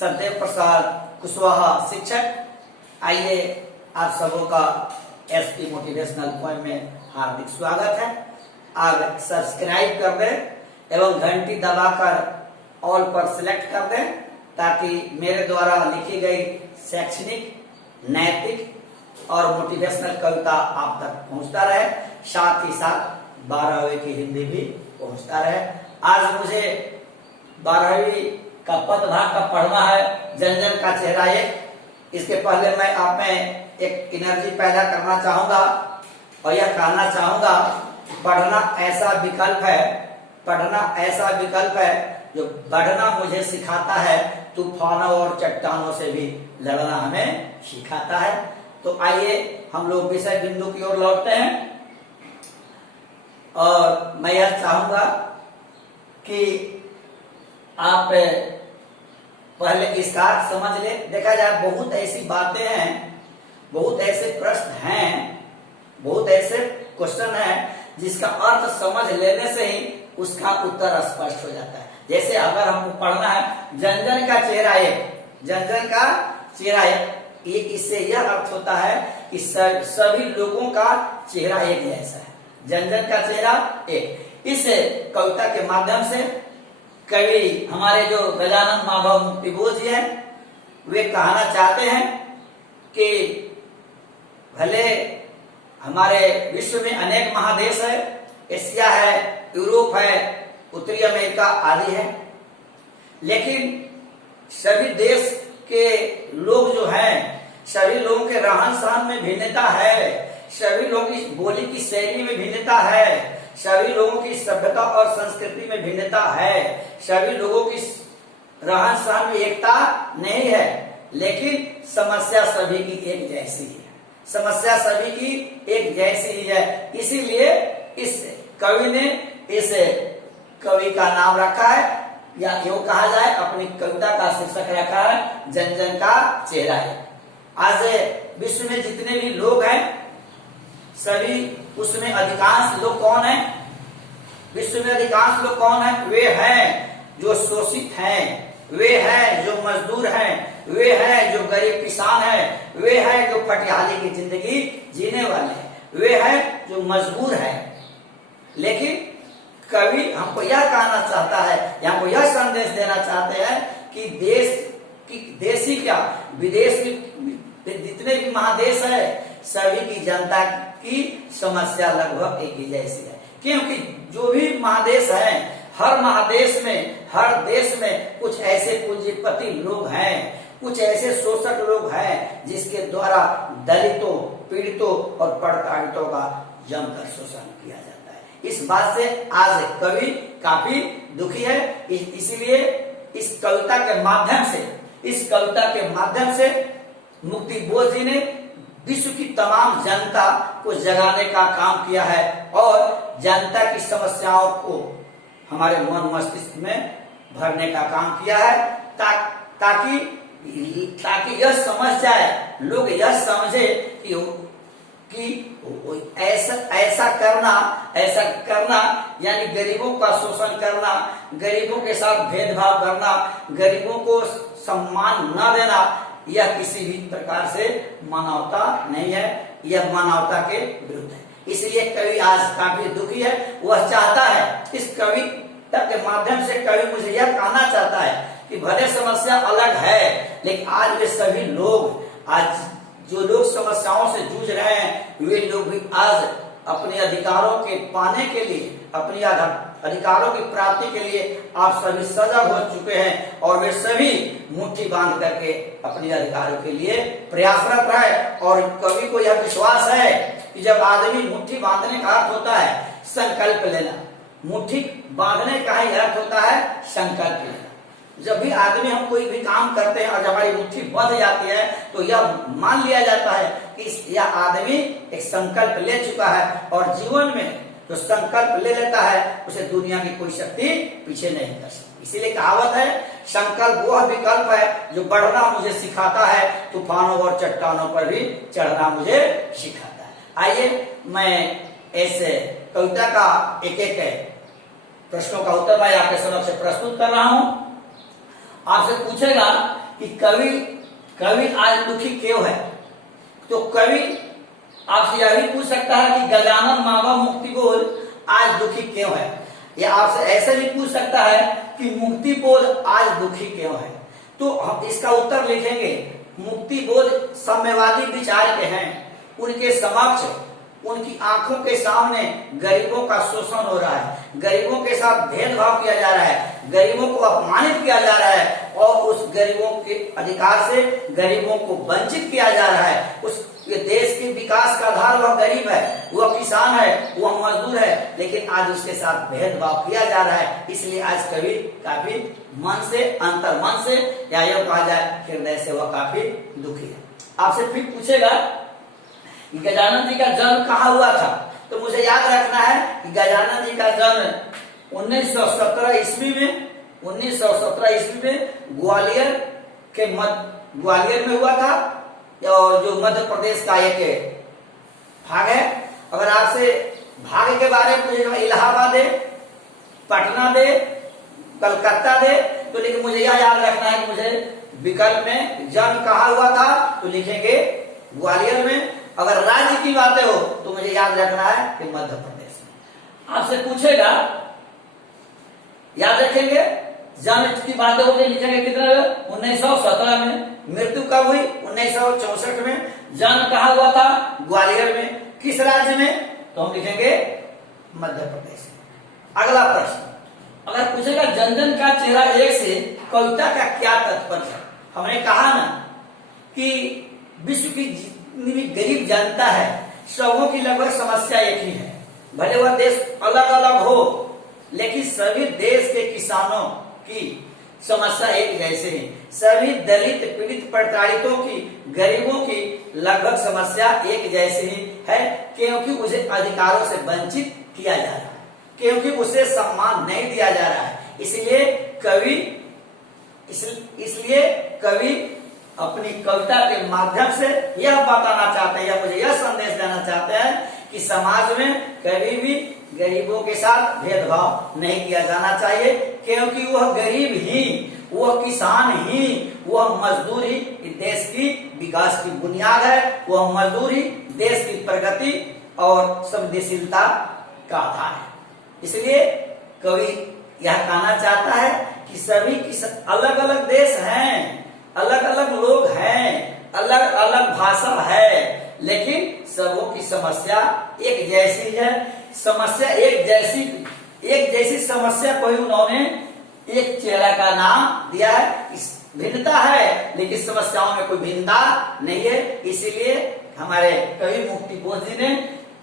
सत्यदेव प्रसाद कुशवाहा शिक्षक। आइए आप सबों का एसपी मोटिवेशनल पॉइंट में हार्दिक स्वागत है। आप सब्सक्राइब कर दें एवं घंटी दबाकर ऑल पर सिलेक्ट कर दें ताकि मेरे द्वारा लिखी गई शैक्षणिक, नैतिक और मोटिवेशनल कविता आप तक पहुंचता रहे, साथ ही साथ 12वीं की हिंदी भी पहुंचता रहे। आज मुझे 12वीं का पदभाग का पढ़ना है, जन जन का चेहरा एक। इसके पहले मैं आप में एक एनर्जी पैदा करना चाहूंगा और यह कहना चाहूंगा, पढ़ना ऐसा विकल्प है, पढ़ना ऐसा विकल्प है जो बढ़ना मुझे सिखाता है, तूफानों और चट्टानों से भी लड़ना हमें सिखाता है। तो आइए हम लोग विषय बिंदु की ओर लौटते हैं और मैं यह चाहूंगा कि आप पहले इसका समझ ले। देखा जाए बहुत ऐसी बातें हैं, बहुत ऐसे प्रश्न हैं, बहुत ऐसे क्वेश्चन हैं जिसका अर्थ समझ लेने से ही उसका उत्तर स्पष्ट हो जाता है। जैसे अगर हमको पढ़ना है जन जन का चेहरा एक, जन जन का चेहरा एक, ये इससे यह अर्थ होता है कि सभी लोगों का चेहरा एक जैसा है, जन जन का चेहरा एक। इस कविता के माध्यम से कवि हमारे जो गजानन माधव मुक्तिबोध जी हैं, वे कहना चाहते हैं कि भले हमारे विश्व में अनेक महादेश है, एशिया है, यूरोप है, उत्तरी अमेरिका आदि है, लेकिन सभी देश के लोग जो हैं, सभी लोगों के रहन सहन में भिन्नता है, सभी लोगों की बोली की शैली में भिन्नता है, सभी लोगों की सभ्यता और संस्कृति में भिन्नता है, सभी लोगों की रहन सहन में एकता नहीं है, लेकिन समस्या सभी की एक जैसी है, समस्या सभी की एक जैसी ही है। इसीलिए इस कवि ने इस कवि का नाम रखा है, या यूं कहा जाए अपनी कविता का शीर्षक रखा है जन जन का चेहरा है। आज विश्व में जितने भी लोग हैं, सभी उसमें अधिकांश लोग कौन है? विश्व में अधिकांश लोग कौन है? वे हैं जो शोषित हैं, वे हैं जो मजदूर हैं, वे हैं जो गरीब किसान हैं, वे हैं जो फटियाली की जिंदगी जीने वाले हैं, वे हैं जो मजबूर हैं। लेकिन कवि हमको यह कहना चाहता है, या हमको यह संदेश देना चाहते हैं कि देशी क्या विदेश के जितने भी महादेश है, सभी की जनता की समस्या लगभग एक ही जैसी है। क्योंकि जो भी महादेश है, हर महादेश में, हर देश में कुछ ऐसे पूंजीपति लोग हैं, कुछ ऐसे शोषक लोग हैं जिसके द्वारा दलितों, पीड़ितों और प्रताड़ितों का जमकर शोषण किया जाता है। इस बात से आज कवि काफी दुखी है। इसीलिए इस कविता के माध्यम से मुक्तिबोध जी ने विश्व की तमाम जनता को जगाने का काम किया है और जनता की समस्याओं को हमारे मन मस्तिष्क में भरने का काम किया है, ताकि यह समझ जाए, लोग यह समझे कि ऐसा करना यानी गरीबों का शोषण करना, गरीबों के साथ भेदभाव करना, गरीबों को सम्मान न देना, यह किसी भी प्रकार से मानवता नहीं है, यह मानवता के विरुद्ध है। इसलिए कवि आज काफी दुखी है। वह चाहता है, इस कविता के माध्यम से कवि मुझे यह कहना चाहता है कि भले समस्या अलग है, लेकिन आज वे सभी लोग, आज जो लोग समस्याओं से जूझ रहे हैं, वे लोग भी आज अपने अधिकारों के पाने के लिए, अपनी अधिकारों की प्राप्ति के लिए आप सभी सजग हो चुके हैं और वे सभी मुट्ठी बांध करके अपने अधिकारों के लिए प्रयासरत रहे। और कवि को यह विश्वास है कि जब आदमी मुट्ठी बांधने का अर्थ होता है संकल्प लेना, मुट्ठी बांधने का ही अर्थ होता है संकल्प लेना। जब भी आदमी हम कोई भी काम करते हैं और जब हमारी मुट्ठी बंध जाती है तो यह मान लिया जाता है कि यह आदमी एक संकल्प ले चुका है और जीवन में जो संकल्प ले लेता है उसे दुनिया की कोई शक्ति पीछे नहीं कर सकती। इसीलिए कहावत है, संकल्प वह विकल्प है जो बढ़ना मुझे सिखाता है, तूफानों और चट्टानों पर भी चढ़ना मुझे सिखाता है। आइए मैं इस कविता का एक एक प्रश्नों का उत्तर मैं आपके समक्ष प्रस्तुत कर रहा हूं। आपसे पूछेगा कि कवि कवि आज दुखी क्यों है, तो कवि आपसे यह भी पूछ सकता है कि गजानन मावा मुक्ति बोध आज दुखी क्यों है, या आपसे ऐसे भी पूछ सकता है कि मुक्ति बोध आज दुखी क्यों है। तो हम इसका उत्तर लिखेंगे, मुक्ति बोध साम्यवादी विचार के हैं, उनके समक्ष उनकी आंखों के सामने गरीबों का शोषण हो रहा है, गरीबों के साथ भेदभाव किया जा रहा है, गरीबों को अपमानित किया जा रहा है और उस गरीबों के अधिकार से गरीबों को वंचित किया जा रहा है। उस देश के विकास का आधार वह गरीब है, वह किसान है, वह मजदूर है, लेकिन आज उसके साथ भेदभाव किया जा रहा है। इसलिए आज कवि काफी मन से, अंतर मन से, या यूं कहा जाए हृदय से वह काफी दुखी है। आपसे फिर पूछेगा गजानन जी का जन्म कहाँ हुआ था, तो मुझे याद रखना है कि गजानन जी का जन्म 1917 ईस्वी में 1917 ईस्वी में ग्वालियर में हुआ था, और जो मध्य प्रदेश का एक भाग है। अगर आपसे भाग के बारे में पूछेगा इलाहाबाद दे, पटना दे, कलकत्ता दे, तो लेकिन मुझे यह याद रखना है कि मुझे विकल्प में जन्म कहाँ हुआ था तो लिखेंगे ग्वालियर में। अगर राज्य की बातें हो तो मुझे याद रखना है कि मध्य प्रदेश में। आपसे पूछेगा, याद रखेंगे, जन्म की बातें हो लिखेंगे कितना 1917 में, मृत्यु कब हुई 1964 में, जन्म कहाँ हुआ था ग्वालियर में, किस राज्य में, तो हम लिखेंगे मध्य प्रदेश में। अगला प्रश्न, अगर पूछेगा जन जन का चेहरा एक से कविता का क्या तात्पर्य है। हमने कहा ना कि विश्व की जितनी भी गरीब जनता है सबों की लगभग समस्या एक ही है, भले वह देश अलग अलग हो लेकिन सभी देश के किसानों की समस्या एक जैसे है, सभी दलित पीड़ित प्रताड़ितों की गरीबों की लगभग समस्या एक जैसे ही है, क्योंकि उसे अधिकारों से वंचित किया जा रहा है, क्योंकि उसे सम्मान नहीं दिया जा रहा है। इसलिए कवि अपनी कविता के माध्यम से यह बताना चाहते हैं, या मुझे यह संदेश देना चाहते हैं कि समाज में कभी भी गरीबों के साथ भेदभाव नहीं किया जाना चाहिए, क्योंकि वह गरीब ही, वह किसान ही, वह मजदूर ही देश की विकास की बुनियाद है, वह मजदूर ही देश की प्रगति और संवेदनशीलता का आधार है। इसलिए कवि यह कहना चाहता है कि सभी अलग अलग देश हैं, अलग अलग लोग हैं, अलग अलग भाषा है, लेकिन सबों की समस्या एक जैसी है। समस्या एक जैसी समस्या को ही उन्होंने एक चेहरा का नाम दिया है। इस भिन्नता है लेकिन समस्याओं में कोई भिन्नता नहीं है, इसीलिए हमारे कवि मुक्ति बोध जी ने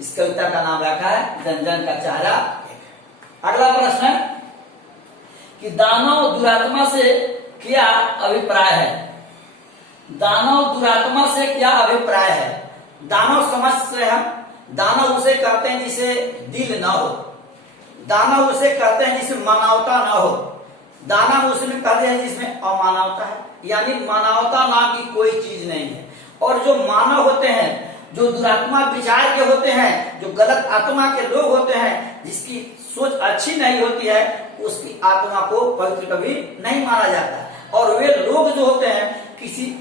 इस कविता का नाम रखा है जन जन का चेहरा एक। अगला प्रश्न है कि दानव दुरात्मा से क्या अभिप्राय है। दानव दुरात्मा से क्या अभिप्राय है। दानव समझ से हम दानव उसे कहते हैं जिसे दिल ना हो, दानव उसे कहते हैं जिसमें मानवता ना हो, दानव उसमें कहते हैं जिसमें अमानवता है, यानी मानवता नाम की कोई चीज नहीं है। और जो मानव होते हैं, जो दुरात्मा विचार के होते हैं, जो गलत आत्मा के लोग होते हैं, जिसकी सोच अच्छी नहीं होती है, उसकी आत्मा को पवित्र कभी नहीं माना जाता। और वे लोग जो होते हैं किसी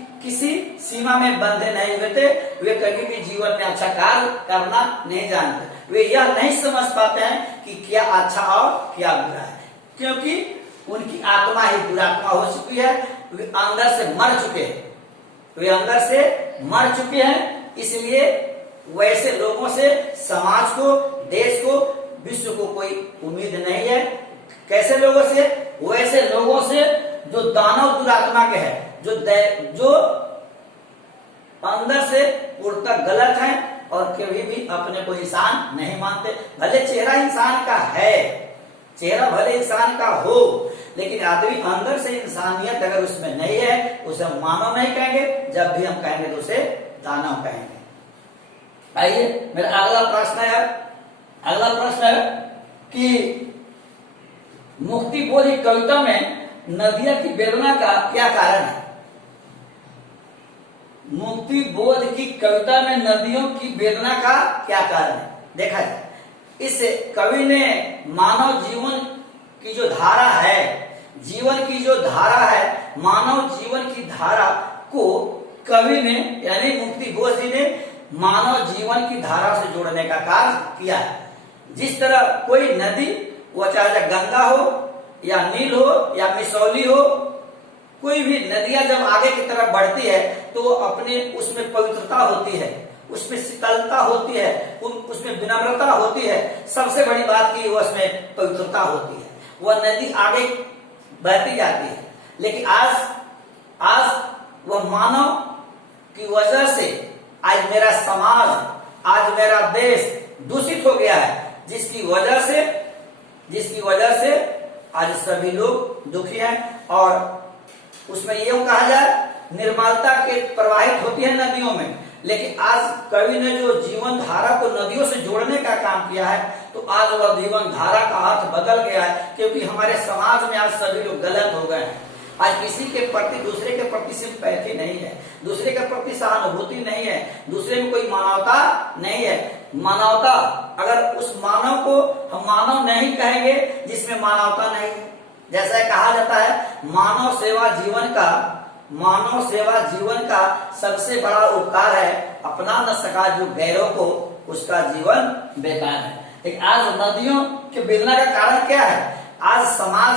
सीमा में बंधे नहीं होते, वे कभी भी जीवन में अच्छा कार्य करना नहीं जानते। वे यह नहीं समझ पाते हैं कि क्या अच्छा और क्या बुरा है, क्योंकि उनकी आत्मा ही दुरात्मा हो चुकी है, वे अंदर से मर चुके हैं, वे अंदर से मर चुके हैं। इसलिए वैसे लोगों से समाज को, देश को, विश्व को कोई उम्मीद नहीं है। कैसे लोगों से? वैसे लोगों से जो दानव दुरात्मा के हैं, जो अंदर से पूर्णतः गलत हैं और कभी भी अपने को इंसान नहीं मानते। भले चेहरा इंसान का है, चेहरा भले इंसान का हो, लेकिन आदमी अंदर से इंसानियत अगर उसमें नहीं है, उसे मानव नहीं कहेंगे। जब भी हम कहेंगे तो उसे दानव कहेंगे। आइए मेरा अगला प्रश्न है कि मुक्ति बोध की कविता में नदियों की वेदना का क्या कारण है। मुक्ति बोध की कविता में नदियों की वेदना का क्या कारण है। देखा जाए, इस कवि ने मानव जीवन की जो धारा है, मानव जीवन की धारा को कवि ने यानी मुक्ति बोस जी ने मानव जीवन की धारा से जोड़ने का कार्य किया है। जिस तरह कोई नदी, वो चाहे गंगा हो या नील हो या मिसौली हो, कोई भी नदियां जब आगे की तरफ बढ़ती है तो अपने उसमें पवित्रता होती है, उसमें शीतलता होती है, उसमें विनम्रता होती है। सबसे बड़ी बात की उसमें पवित्रता होती है, वह नदी आगे बहती जाती है। लेकिन आज वह मानव की वजह से आज मेरा समाज, आज मेरा देश दूषित हो गया है, जिसकी वजह से आज सभी लोग दुखी हैं। और उसमें यूं कहा जाए निर्मलता के प्रवाहित होती है नदियों में। लेकिन आज कवि ने जो जीवन धारा को नदियों से जोड़ने का काम किया है, तो आज वह जीवन धारा का अर्थ बदल गया है, क्योंकि हमारे समाज में आज सभी लोग गलत हो गए हैं। आज किसी के प्रति, दूसरे के प्रति सिंपैथी नहीं है, दूसरे के प्रति सहानुभूति नहीं है, दूसरे में कोई मानवता नहीं है। मानवता, अगर उस मानव को हम मानव नहीं कहेंगे जिसमें मानवता नहीं है। जैसा कहा जाता है मानव सेवा जीवन का सबसे बड़ा उपकार है, अपना न सका जो गैरों को उसका जीवन बेकार है। लेकिन आज नदियों के बिगड़ने का कारण क्या है? आज समाज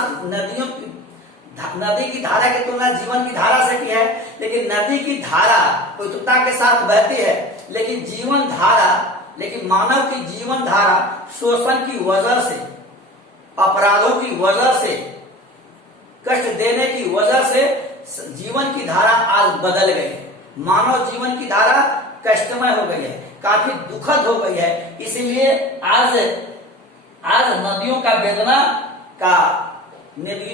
नदी की धारा की तुलना जीवन की धारा से की है, लेकिन नदी की धारा पवित्रता के साथ बहती है, लेकिन मानव की जीवन धारा शोषण की वजह से, अपराधों की वजह से, कष्ट देने की वजह से जीवन की धारा आज बदल गई है। मानव जीवन की धारा कष्टमय हो गई है, काफी दुखद हो गई है। इसलिए आज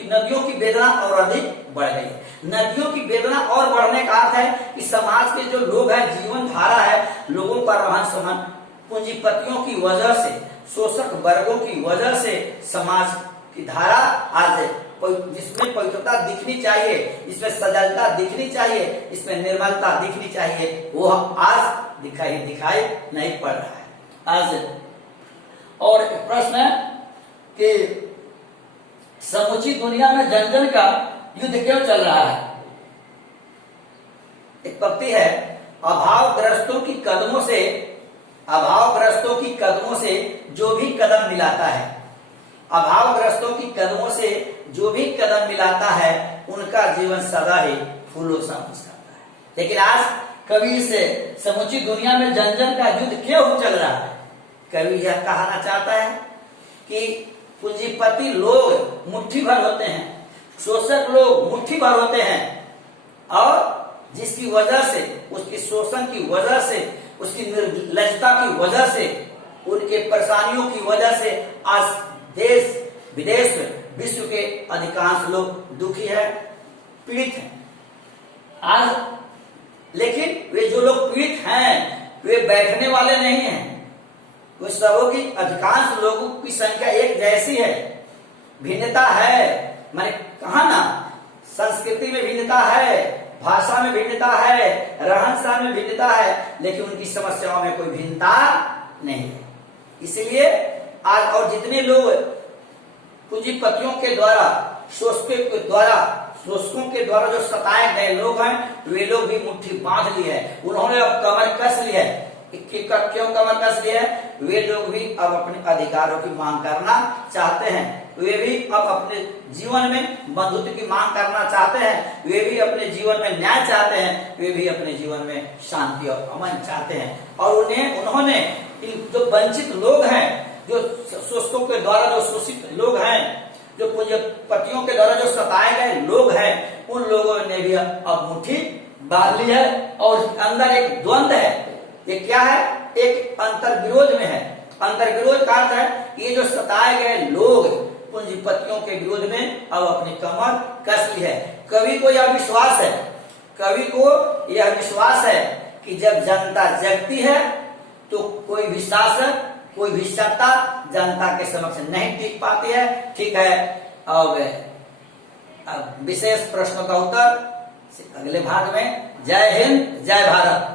नदियों की वेदना और अधिक बढ़ गई है। नदियों की वेदना और बढ़ने का अर्थ है कि समाज के जो लोग हैं, जीवन धारा है, लोगों का रहन सहन पूंजीपतियों की वजह से, शोषक वर्गों की वजह से समाज की धारा आज जिसमें पवित्रता दिखनी चाहिए, इसमें सजलता दिखनी चाहिए, इसमें निर्मलता दिखनी चाहिए, वो आज दिखाई नहीं पड़ रहा है आज। और एक प्रश्न है कि समूची दुनिया में जन का युद्ध क्यों चल रहा है? एक पंक्ति है, अभावग्रस्तों की कदमों से जो भी कदम मिलाता है, अभावग्रस्तों की कदमों से जो भी कदम मिलाता है, उनका जीवन सदा ही फूलों सा मुस्कुराता है। लेकिन आज कवि से समूची दुनिया में जन का युद्ध क्यों चल रहा है? कवि यह कहना चाहता है कि पूंजीपति लोग मुट्ठी भर होते हैं, शोषक लोग मुट्ठी भर होते हैं, और जिसकी वजह से, उसकी शोषण की वजह से, उसकी निर्लजता की वजह से, उनके परेशानियों की वजह से आज देश विदेश में विश्व के अधिकांश लोग दुखी है, पीड़ित हैं आज। लेकिन वे जो लोग पीड़ित हैं, वे बैठने वाले नहीं हैं। वे सबों की, अधिकांश लोगों की संख्या एक जैसी है। भिन्नता है, मैंने कहा ना, संस्कृति में भिन्नता है, भाषा में भिन्नता है, रहन सहन में भिन्नता है, लेकिन उनकी समस्याओं में कोई भिन्नता नहीं है। इसलिए आज और जितने लोग पूंजीपतियों के द्वारा, शोषकों के द्वारा जो सताए गए लोग हैं, वे लोग भी मुट्ठी बांध ली है, उन्होंने अब कमर कस ली है। क्यों कमर कस ली है? वे लोग भी अब अपने अधिकारों की मांग करना चाहते हैं, वे भी अब अपने जीवन में बंधुत्व की मांग करना चाहते हैं, वे भी अपने जीवन में न्याय चाहते हैं, वे भी अपने जीवन में शांति और अमन चाहते हैं। और उन्होंने जो वंचित लोग हैं, जो शोषकों के द्वारा जो शोषित लोग हैं, जो पूंजीपतियों के द्वारा जो सताए गए लोग हैं, उन लोगों ने भी अब मुट्ठी बांध ली है। और अंदर एक द्वंद्व है। ये क्या है? एक अंतर्विरोध में है। अंतर्विरोध का अर्थ है ये जो सताए गए लोग पूंजीपतियों के विरोध में अब अपनी कमर कस ली है। कवि को यह विश्वास है कि जब जनता जगती है तो कोई भी शासक, कोई भी सत्ता जनता के समक्ष नहीं टिक पाती है। ठीक है, अब विशेष प्रश्नों का उत्तर अगले भाग में। जय हिंद, जय भारत।